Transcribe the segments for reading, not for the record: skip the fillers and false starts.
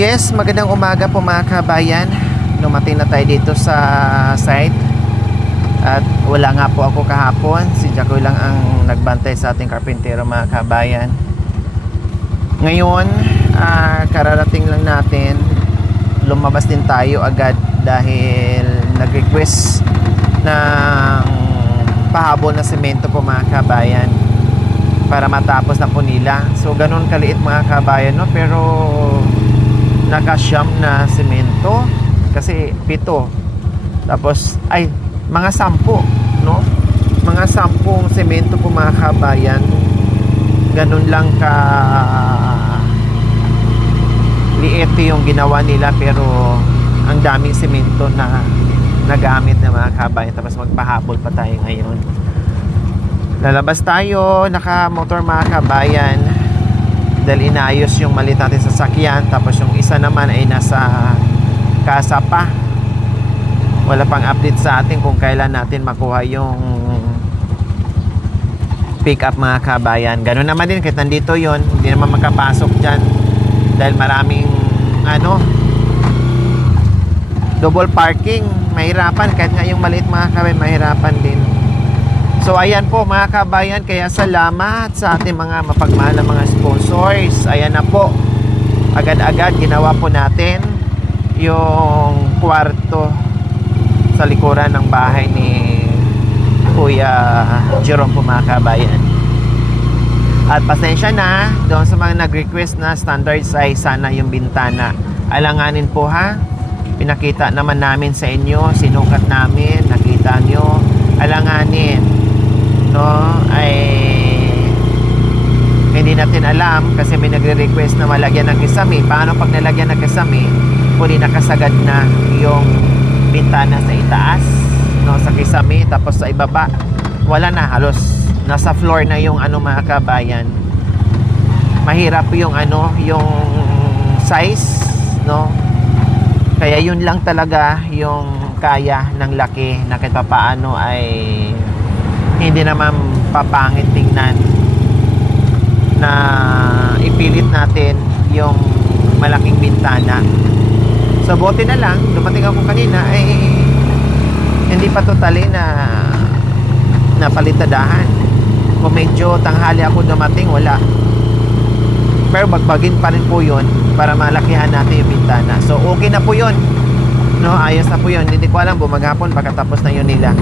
Yes, magandang umaga po mga kabayan. Dumating na tayo dito sa site. At wala nga po ako kahapon. Si Jacoy lang ang nagbantay sa ating karpintero mga kabayan. Ngayon, kararating lang natin. Lumabas din tayo agad dahil nag-request ng pahabol na semento po mga kabayan para matapos na po nila. So ganun kaliit mga kabayan, no? Pero nakasyam na semento kasi 7, tapos ay mga 10, no? Mga 10 semento po mga kabayan. Ganun lang ka liit yung ginawa nila, pero ang daming semento na nagamit na mga kabayan. Tapos magpahabol pa tayo ngayon. Lalabas tayo naka motor mga kabayan dahil inayos yung maliit natin sa sasakyan. Tapos yung isa naman ay nasa casa pa. Wala pang update sa atin kung kailan natin makuha yung pick up mga kabayan. Ganun naman din kahit nandito yon, hindi naman makapasok dyan dahil maraming double parking. Mahirapan kahit nga yung maliit mga kabayan, mahirapan din. So ayan po mga kabayan, kaya salamat sa ating mga mapagmahal na mga sponsors. Ayan na po, agad-agad ginawa po natin yung kwarto sa likuran ng bahay ni Kuya Jerome po mga kabayan. At pasensya na doon sa mga nag-request na standard size sana yung bintana. Alanganin po ha, pinakita naman namin sa inyo, sinukat namin, nakita nyo. Alanganin, no, ay hindi natin alam kasi may nagre-request na malagyan ng kisame. Paano pag nalagyan ng kisame, pwede nakasagad na yung bintana sa itaas, no, sa kisame, tapos sa ibaba wala na, halos nasa floor na yung mga kabayan. Mahirap yung yung size, no, kaya yun lang talaga yung kaya ng laki na kahit paano ay hindi naman papangit tingnan na ipilit natin yung malaking bintana. So buti na lang dumating ako kanina ay hindi pa totally na napalitadahan. Kung medyo tanghali ako dumating, wala, pero bagbagin pa rin po yun para malakihan natin yung bintana. So okay na po yun, no, ayos na po yun. Hindi ko alam, bumaghapon pagkatapos na yun nila.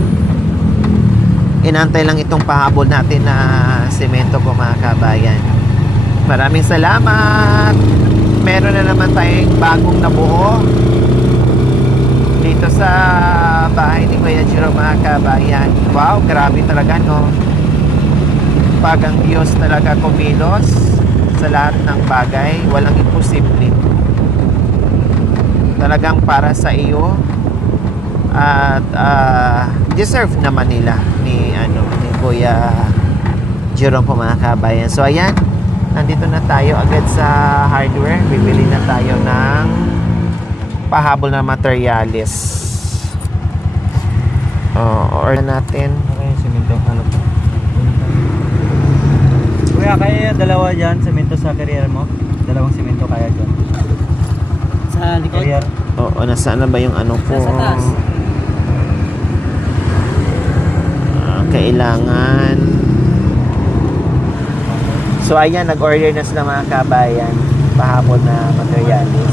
Inantay lang itong pahabol natin na semento po mga kabayan. Maraming salamat. Meron na naman tayong bagong nabuo dito sa bahay ni Kuya Jerome mga kabayan. Wow, grabe talaga, no? Pag ang Diyos talaga kumilos sa lahat ng bagay, walang imposible. Talagang para sa iyo. At deserve naman nila ni Kuya Jerome po mga kabayan. So ayan, nandito na tayo agad sa hardware. Bibili na tayo ng pahabol na materialis. Order natin. Okay, semento. Ano po? Kuya, kaya dalawa dyan, semento sa carrier mo? Dalawang semento kaya dyan? Sa likod? Carrier? Oo, nasaan na ba yung po? Nasa taas. Kailangan. So ayan, nag-order na sila mga kabayan, pahabol na materialis.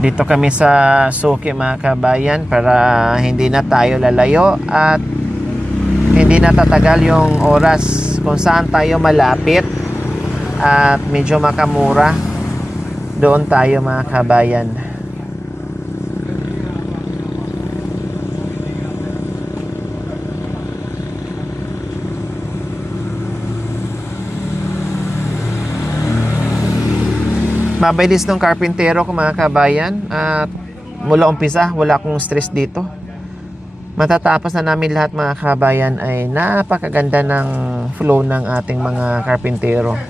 Dito kami sa Suki mga kabayan para hindi na tayo lalayo at hindi na tatagal yung oras. Kung saan tayo malapit at medyo makamura, doon tayo mga kabayan. Mabilis ng karpintero ko mga kabayan, at mula umpisa wala akong stress dito. Matatapos na namin lahat mga kabayan. Ay napakaganda ng flow ng ating mga karpintero.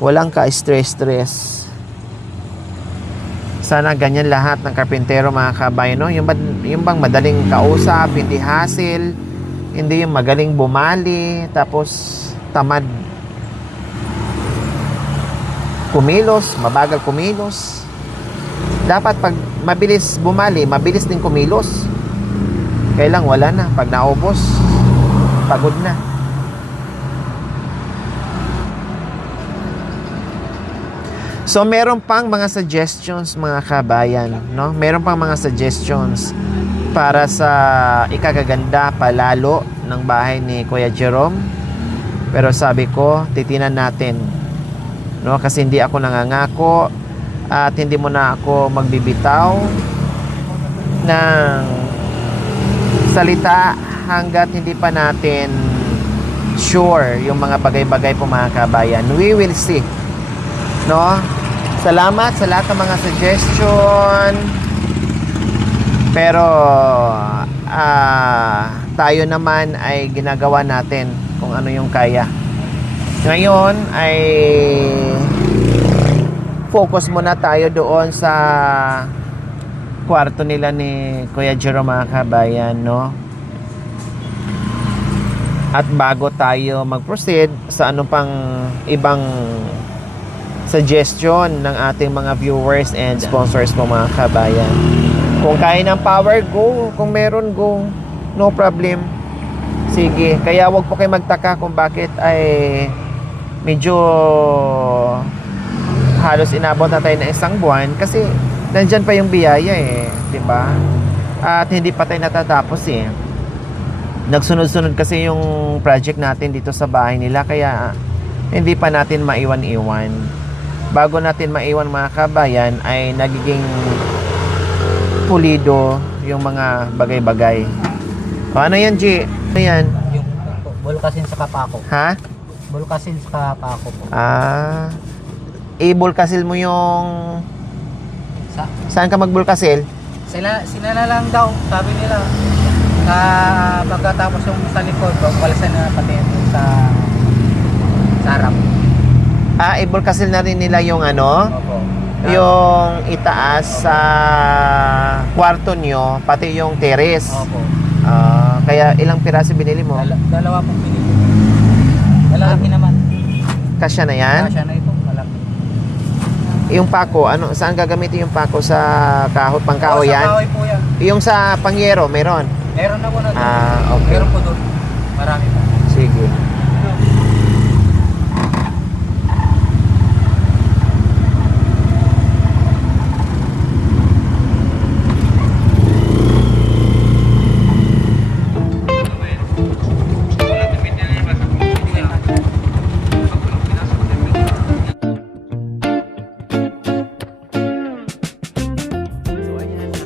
Walang ka-stress. Sana ganyan lahat ng karpintero mga kabayan, no? Yung bang madaling kausap, hindi hassle, hindi yung magaling bumali tapos tamad. kumilos, mabagal kumilos. Dapat pag mabilis bumali, mabilis din kumilos. Kaya lang wala na. Pag naubos, pagod na. So meron pang mga suggestions mga kabayan, no? Meron pang mga suggestions para sa ikagaganda palalo ng bahay ni Kuya Jerome. Pero sabi ko, titinan natin, no? Kasi hindi ako nangangako at hindi mo na ako magbibitaw ng salita hanggat hindi pa natin sure yung mga bagay-bagay po mga kabayan. We will see, no? Salamat sa lahat ng mga suggestion. Pero tayo naman ay ginagawa natin kung ano yung kaya. Ngayon ay focus muna tayo doon sa kwarto nila ni Kuya Jerome mga kabayan, no? At bago tayo mag-proceed sa ano pang ibang suggestion ng ating mga viewers and sponsors po mga kabayan. Kung kaya ng power, go. Kung meron, go. No problem. Sige. Kaya wag po kayo magtaka kung bakit ay medyo halos inabot na tayo ng isang buwan kasi nandyan pa yung biyaya eh. Diba? At hindi pa tayo natatapos eh. Nagsunod-sunod kasi yung project natin dito sa bahay nila kaya hindi pa natin maiwan-iwan. Bago natin maiwan mga kabayan ay nagiging pulido yung mga bagay-bagay. O, ano yan, G? Ano yan? Yung bulkasin sa kapako. Ha? Bulkasin sa kapako po. I-bulkasil mo yung... Saan ka magbulkasil? Sila na lang daw, sabi nila. Pagkatapos yung sa likod, walasan na pati yung sa harap. I-bulkasil na rin nila yung ano? Opo. Yung itaas sa kwarto nyo, pati yung terrace. Opo. Kaya ilang piraso binili mo? Dalawa pong pinili. Malaki naman. Kasya na yan? Kasya na ito, malaki. Yung pako, ano, saan gagamitin yung pako sa kahoy, pangkahoy yan? Sa kahoy po yan. Yung sa pangyero, meron? Meron na po na doon. Okay. Meron po doon. Marami pa. Sige.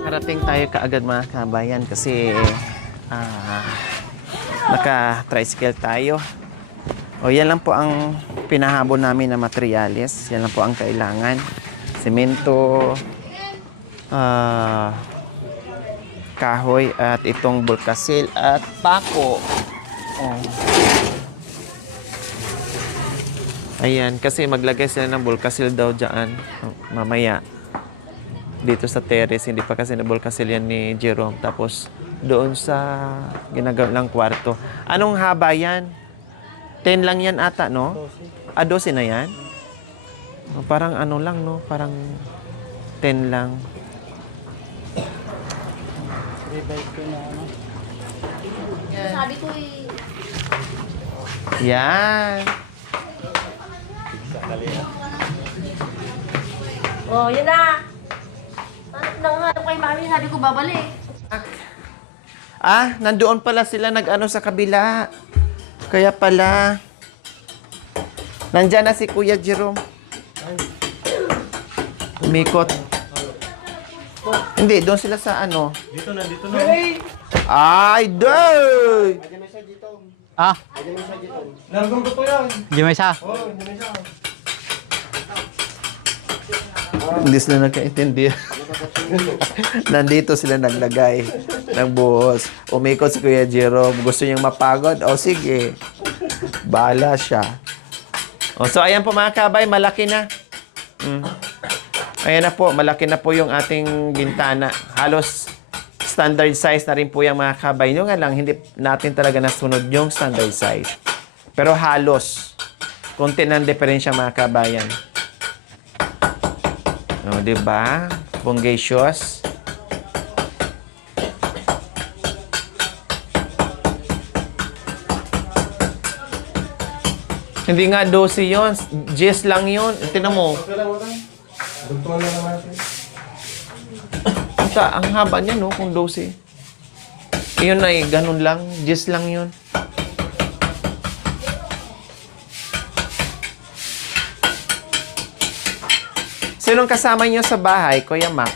Nakarating tayo kaagad mga kabayan kasi naka-tricycle tayo. O yan lang po ang pinahabol namin na materyales. Yan lang po ang kailangan. Semento, kahoy at itong bulkasil at pako. Oh. Ayan, kasi maglagay sila ng bulkasil daw dyan mamaya. Dito sa terrace, hindi pa kasi nabulkasil yan ni Jerome. Tapos doon sa ginagawa ng kwarto. Anong haba yan? 10 lang yan ata, no? 12 na yan? Parang ano lang, no? Parang 10 lang. Sabi ko eh. Yan. Oh, yun na. Nangangarap kay mami, sabi ko babalik. Nandoon pala sila nag-ano sa kabila. Kaya pala. Nandyan na si Kuya Jerome. Umikot. Hindi, doon sila sa ano. Dito na. Ay, doy! Nargong ko po yan. Di may isa? Hindi sila nagkaintindi. Nandito sila naglagay ng buhos. Umikot si Kuya Jerome. Gusto niyang mapagod? O sige. Bahala siya. So ayan po mga kabay, malaki na. Ayan na po, malaki na po yung ating bintana. Halos standard size na rin po yung mga kabay. Yung nga lang, hindi natin talaga nasunod yung standard size. Pero halos, konti ng diferensya mga kabayan. O, diba? Bongacious. Hindi nga 12 yun. 10 lang yun. Tingnan mo. Dugtungan na naman natin. Ang haba niya, no? Kung 12. Yun na eh. Ganun lang. 10 lang yun. Sinong kasama niyo sa bahay, Kuya Mac?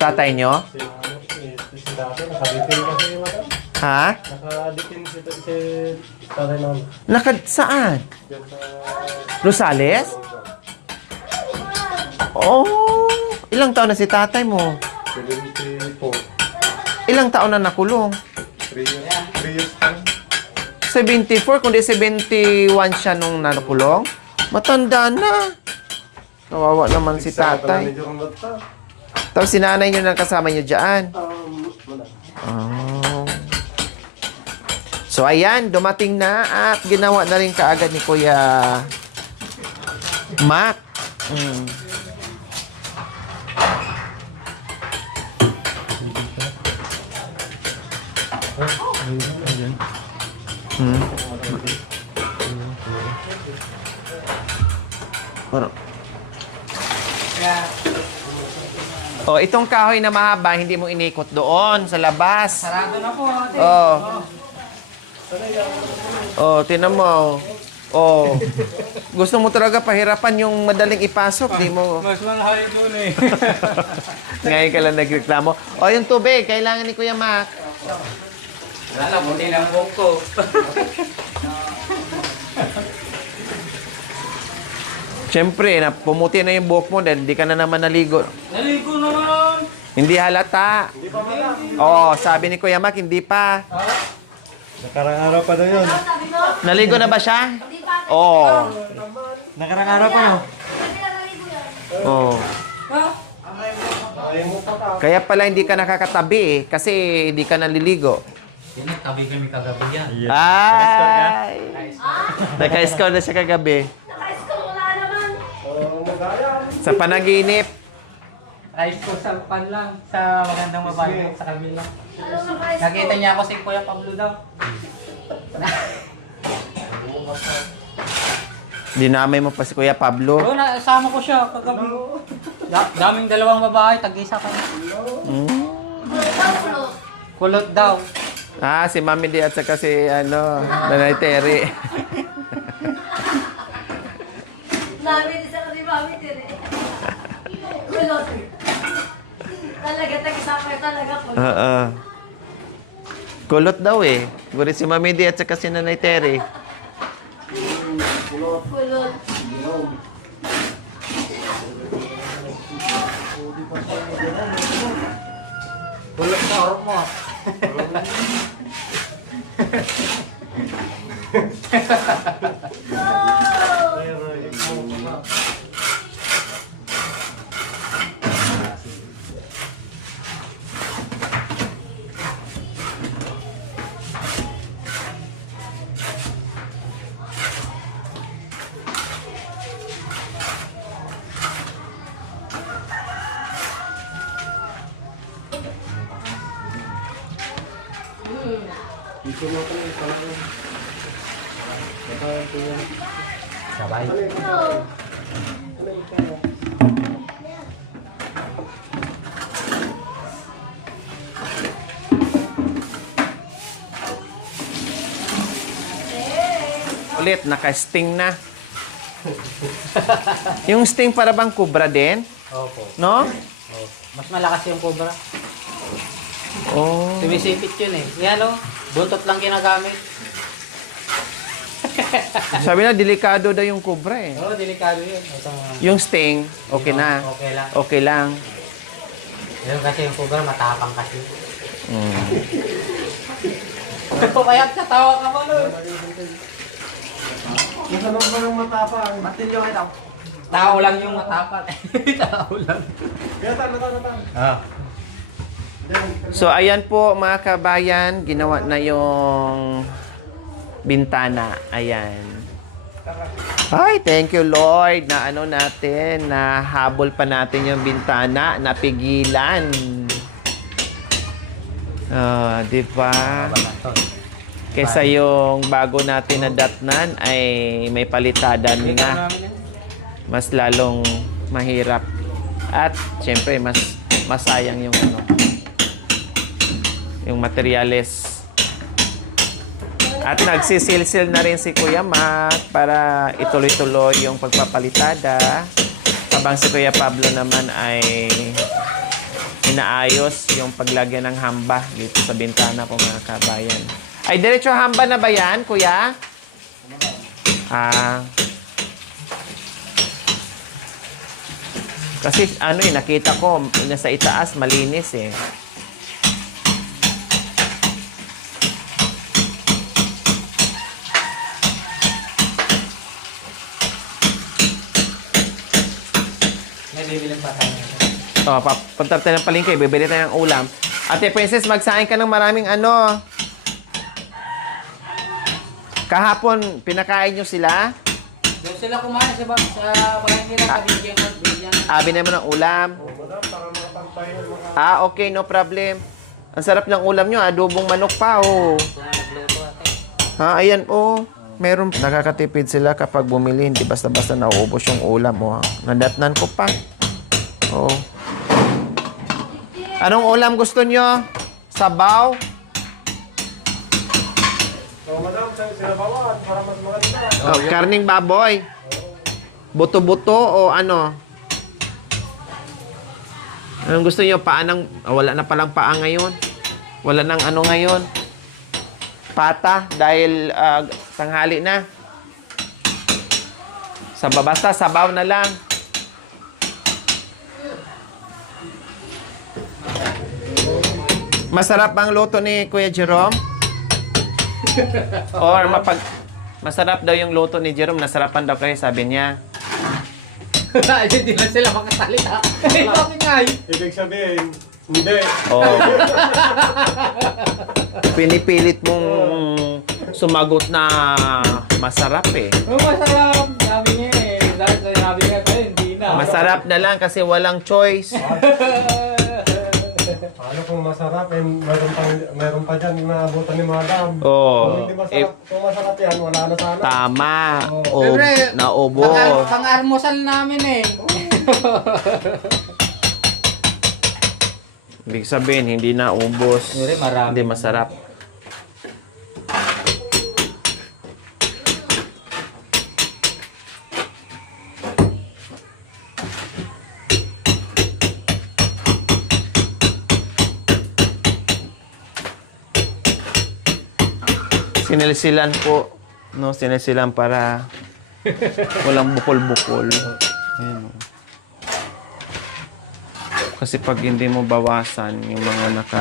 Tatay niyo? Si dati, nakabitin kasi yung mata. Ha? Nakaditin si tatay naman. Saan? Yan sa... Rosales? Oh, ilang taon na si tatay mo? 74. Ilang taon na nakulong? 3 years pa. 74, kundi 71 siya nung nakulong? Matanda na. Kawawa naman si tatay. Medyo kang mata. Tapos si nanay niyo na kasama niyo dyan. Wala. Oh. So ayan, dumating na at ginawa na rin kaagad ni Kuya Mac. Parang oh, itong kahoy na mahaba, hindi mo inikot doon sa labas. Sarado na po, ate. Oh. Oh, tinan mo. Oh. Gusto mo talaga pahirapan yung madaling ipasok, di mo. Mas malahay doon eh. Ngayon ka lang nagreklamo. Oh, yung tubig, kailangan ni Kuya Mac. Wala lang, buti lang buhok ko. Siyempre, pumuti na yung buhok mo dahil hindi ka na naman naligo. Naligo naman! Hindi halata. Oo, sabi ni Kuya Mac, hindi pa. Nakarang araw pa daw yun. Sabi mo, Naligo na ba siya? hindi pa. Oo. Nakarang araw pa, no? Hindi na naligo yan. Oo. Kaya pala hindi ka nakakatabi eh, kasi hindi ka naliligo. Tabi kami kagabi yan. Ay! Naka-score na siya kagabi. Naka-school, wala naman. Sa panaginip. Rice ko sa pan lang, sa magandang babae sa kabila. Ano naka-school? Nakita niya ako si Kuya Pablo daw. Dinamay mo pa si Kuya Pablo. Oo, nasama ko siya kagabi. Daming dalawang babae, tag-isa kami. Kulot. Kulot daw. Ah, si Mami Di at saka si Nanay Terry. Namin isa ka ni Mami Tire. Kulot. Talaga, tag-isapay talaga kulot. Oo. Kulot daw eh. Guri si Mami Di at saka si Nanay Terry. Kulot. Kulot na orok mo. Sabay. Ulit, naka-sting na. Yung sting para bang kubra din? Opo. No? Oh. Mas malakas yung cobra. Oh. Sumisipit yun eh. Yan o, buntot lang ginagamit. Sabi na, delikado daw yung kubra eh. Oo, delikado yun. Ito, Yung sting, okay na. Okay lang. Okay lang. Yun kasi yung cobra matapang kasi. Mm. Pumayat ka, tawa ka mo nun. Yung ano ba yung matapang? Matilyo kita. Tao lang yung matapang. Tao lang. Nata. Ah. So, ayan po mga kabayan, ginawa na yung bintana. Ayan. Ay, thank you Lord na ano natin, na habol pa natin yung bintana, napigilan. Di ba? Kesa yung bago natin na datnan ay may palitadan na. Mas lalong mahirap. At syempre mas masayang yung ano, yung materyales. At nagsisilsil na rin si Kuya Mac para ituloy-tuloy yung pagpapalitada. Habang si Kuya Pablo naman ay inaayos yung paglagyan ng hamba dito sa bintana ko mga kabayan. Ay, diretso hamba na ba yan, Kuya? Kasi ano nakita ko nasa itaas malinis eh. Bibilang pa tayo. Punta tayo ng palengke, bibili tayo ng ulam. Ate Princess, magsaing ka ng maraming ano. Kahapon, pinakain nyo sila? Doon sila kumain sa bahay nila. Binigyan mo ng ulam? Okay, no problem. Ang sarap ng ulam nyo, adobong manok pa, oh. Ayan, oh. Meron, nakakatipid sila kapag bumili, hindi basta-basta nauubos yung ulam, oh. Nadatnan ko pa. Oh. Anong ulam gusto nyo? Sabaw? Madam, sinabawan para mas maganda. Karning baboy? Buto-buto o ano? Anong gusto nyo? Wala na palang paa ngayon. Wala nang ano ngayon. Pata dahil tanghali na. Basta sabaw na lang. Masarap ang luto ni Kuya Jerome? Or masarap daw yung luto ni Jerome, nasarapan daw kayo, sabi niya. Hindi na sila makasalita. Bakit nga Ibig sabihin, hindi. Pinipilit mong sumagot na masarap eh. Masarap. Sabi niya eh. Dahil sinabi niya kayo, hindi na. Masarap na lang kasi walang choice. Ano kung masarap, meron pa dyan na abutan ni Madam. Kung hindi masarap, kung masarap yan, wala na sana. Tama. Siyempre, Naubos. pang-armusal namin eh. Ibig sabihin, hindi naubos. Marami. Hindi masarap. Sinilsilan po. No, sinilsilan para walang bukol-bukol. Ayan. Kasi pag hindi mo bawasan yung mga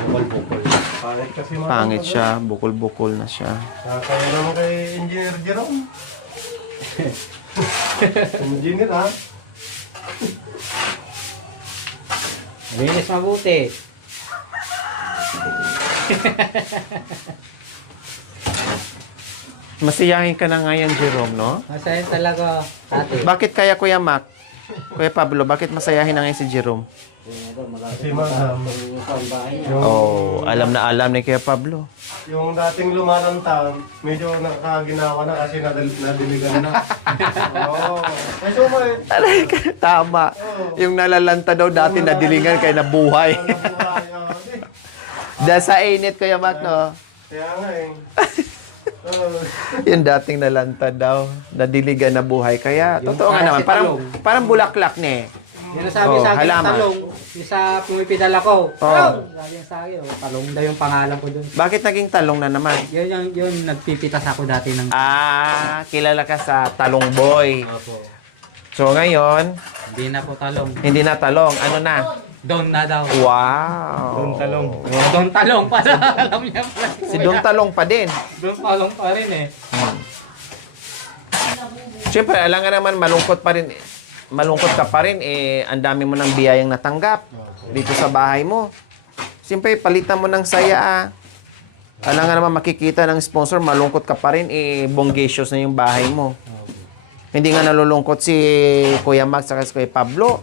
Bukol-bukol. Pangit kasi Madam. pangit siya, bukol-bukol na siya. Kaya naman kay Engineer Jerome. Engineer ha? Linis mabuti. Masiyahin ka na ngayon, Jerome, no? Masaya talaga, ate. Bakit kaya Kuya Mac? Kuya Pablo, bakit masayahin na ngayon si Jerome? Si Madam. Alam na alam ni Kuya Pablo. Yung dating lumalantang, medyo nakakaginawa na kasi nadiligan na. Oo. Kasi Tama. Yung nalalanta daw dati na dilingan kaya nabuhay. Dahil sa init, Kuya Mac, no? Kaya nga eh. Yung dating nalanta daw, nadiligan na buhay. Kaya, totoo nga naman, parang bulaklak ni. Yung nasabi sa akin, halaman. talong. Yung sa pumipidal ako. Oh. Sabi niya sa akin, talong daw yung pangalan ko dun. Bakit naging talong na naman? Yun nagpipitas ako dati ng... Kilala ka sa Talong Boy. Opo. So ngayon, Hindi na po talong. hindi na talong. Ano na? Don na daw. Wow. Doon talong. Don talong pala. Alam niya pala. Si Don Talong pa din. Don talong pa rin eh. Siyempre, alam nga naman, malungkot ka pa rin, ang dami mo ng biyayang natanggap dito sa bahay mo. Siyempre, palitan mo ng saya, Alam nga naman makikita ng sponsor, malungkot ka pa rin, bonggesios na yung bahay mo. Hindi nga nalulungkot si Kuya Max at si Kuya Pablo.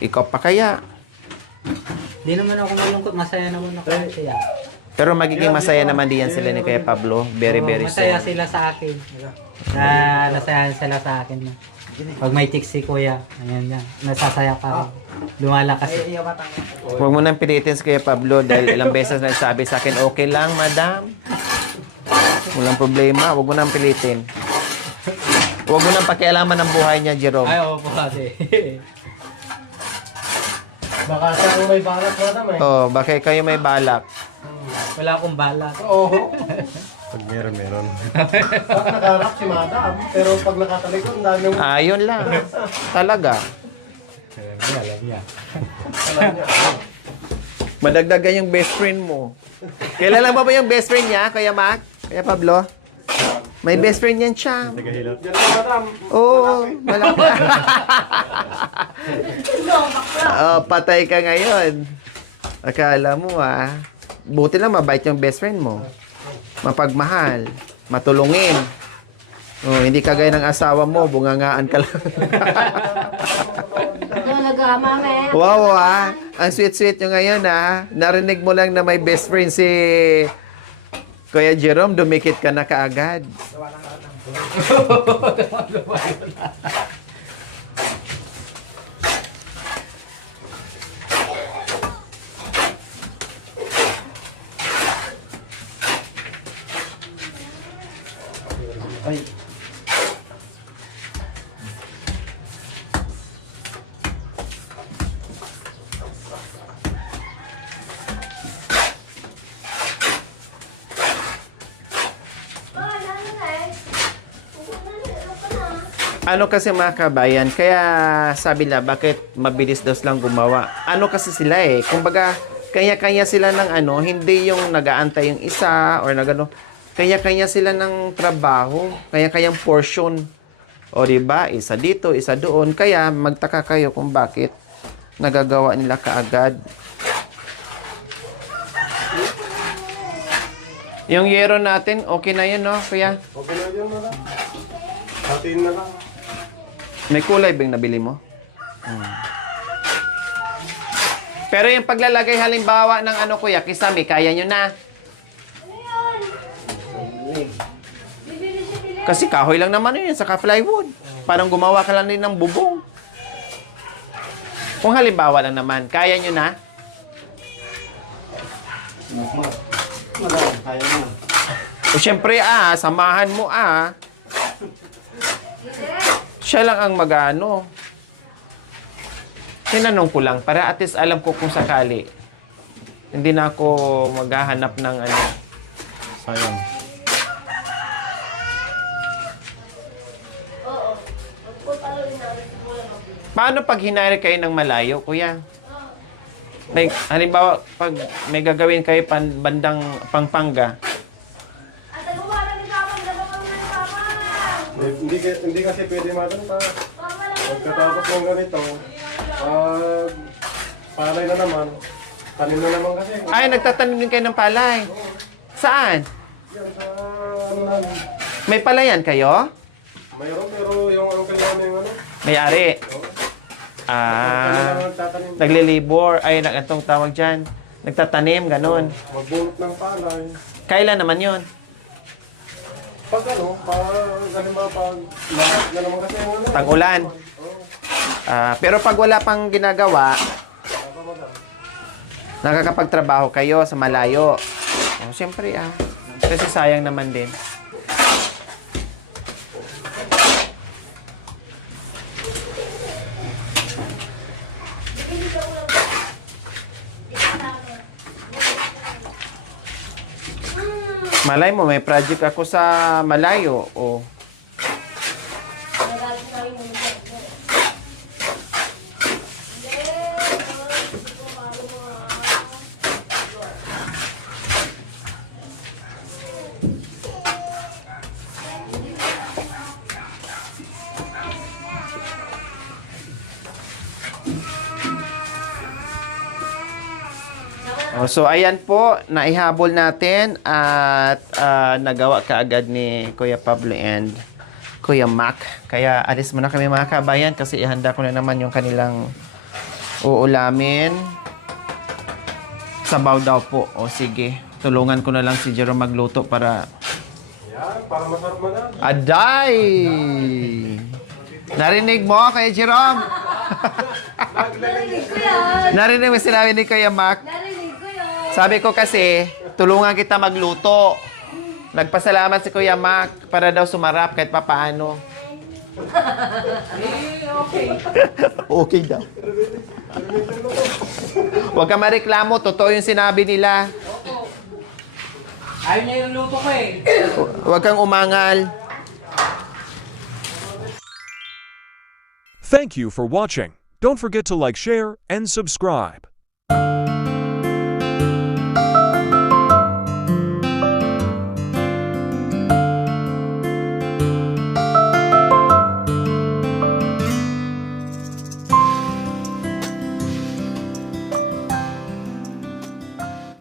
Ikaw pa kaya? Hindi naman ako malungkot, masaya naman ako siya. Pero magiging masaya naman diyan sila ni Kuya Pablo. Very, very Masaya soon. sila sa akin. Nasayahan sila sa akin. Pag may tick si kuya, ayan yan. Nasasaya pa ako. Lumalakas. Huwag mo nang pilitin si Kuya Pablo dahil ilang beses na sabi sa akin, okay lang, madam. Walang problema. Huwag mo nang pilitin. Huwag mo nang pakialaman ng buhay niya, Jerome. Ay, oo po kasi. Baka siya ang may balak madam eh. Oh, bakit kayo may balak? Wala akong balak. Oo. Pag meron. Pag nakaharap si madam, pero pag nakatalikod, ang dami yung... Ayun lang. Talaga. Alam niya. Madagdagan yung best friend mo. Kilala mo ba yung best friend niya, Kuya Mac? Kuya Pablo? May best friend yan siya. Tagahilot. Yan lang madam. Oo, malaki. Oh, patay ka ngayon. Akala mo buti lang mabait yung best friend mo. Mapagmahal, matulungin. Oh, hindi kagaya ng asawa mo, bungangaan ka lang. Talaga, mami. Wow, ang sweet-sweet nyo ngayon, Narinig mo lang na may best friend si Kuya Jerome, dumikit ka na kaagad. Ay. Ano kasi mga kabayan, kaya sabi na bakit mabilis daw silang gumawa. Ano kasi sila kumbaga kanya-kanya sila ng hindi yung nag-aantay yung isa or nagano. Kanya-kanya sila ng trabaho, kanya-kanyang portion. O diba, isa dito, isa doon. Kaya magtaka kayo kung bakit nagagawa nila kaagad. Yung yero natin, okay na yun, no, kuya? Okay na yun madam. Hatiin na lang. May kulay bang nabili mo? Pero yung paglalagay halimbawa ng kuya, kisame, kaya nyo na. Kasi kahoy lang naman yun, saka plywood. Parang gumawa ka lang din ng bubong. Kung halimbawa lang naman, kaya nyo na? Kaya na. O syempre, samahan mo, Siya lang ang mag-ano. Tinanong ko lang, para at least alam ko kung sakali. Hindi na ako maghahanap ng Sayang. Paano pag hinire kayo ng malayo, kuya? Like, halimbawa, pag may gagawin kayo bandang Pampanga, Hindi kasi pwede madam pagkatapos ng ganito, palay na naman, tanim na naman kasi. ay, nagtatanim din kayo ng palay. Saan? Yan sa namin. May palayan kayo? Mayroon pero yung uncle namin May-ari. kanila nagtatanim. Naglilibor. Ay, anong tawag dyan? Nagtatanim, ganun. Magbunot ng palay. Kailan naman yon? Pag pag lahat na naman kasi yung Tag-ulan. Pero pag wala pang ginagawa, nakakapagtrabaho kayo sa malayo. Siyempre, kasi sayang naman din. Malay mo, may project ako sa malayo. So ayan po, naihabol natin at nagawa kaagad ni Kuya Pablo and Kuya Mac. Kaya alis muna kami mga kabayan kasi ihanda ko na naman yung kanilang uulamin. Sabaw daw po. O sige, tulungan ko na lang si Jerome magluto para... Yan, para masarap mo na. Aday! Narinig mo kay Jerome? Narinig ko yan. Narinig mo sinabi ni Kuya Mac? Narinig ko yan. Sabi ko kasi, tulungan kita magluto. Nagpasalamat si Kuya Mac para daw sumarap kahit papaano. Okay. Okay daw. Huwag ka mareklamo, totoo yung sinabi nila. Ayaw niya yung luto ko eh. Huwag kang umangal. Thank you for watching. Don't forget to like, share, and subscribe.